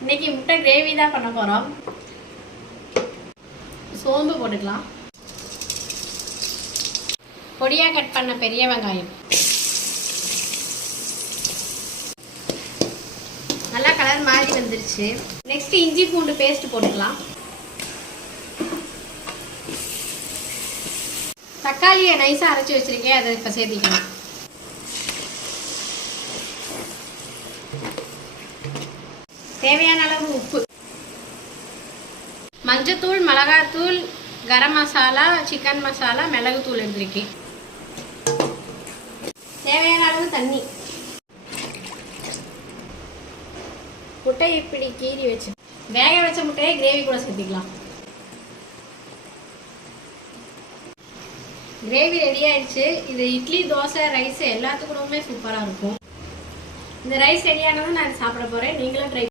இன்னைக்கு முட்டை கிரேவி தான் பண்ண போறோம். சோம்பு போட்டுக்கலாம். பொடியா கட் பண்ண பெரிய வெங்காயம், நல்லா கலர் மாறி வந்துருச்சு. நெக்ஸ்ட் இஞ்சி பூண்டு பேஸ்ட் போட்டுக்கலாம். தக்காளியை நைஸா அரைச்சி வச்சிருக்கேன், அதை இப்ப சேர்த்திக்கலாம். தேவையான அளவு உப்பு, மஞ்சத்தூள், மிளகாத்தூள், கரம் மசாலா, சிக்கன் மசாலா, மிளகுத்தூள் எடுத்துருக்கேன். தேவையான அளவு தண்ணி. முட்டையை இப்படி கீறி வச்சு வேக வச்ச முட்டையை கிரேவி கூட சேர்த்துக்கலாம். கிரேவி ரெடி ஆயிடுச்சு. இது இட்லி, தோசை, ரைஸ் எல்லாத்துக்கூடவுமே சூப்பராக இருக்கும். இந்த ரைஸ் ரெடியானதும் நான் சாப்பிட போறேன். நீங்களும் ட்ரை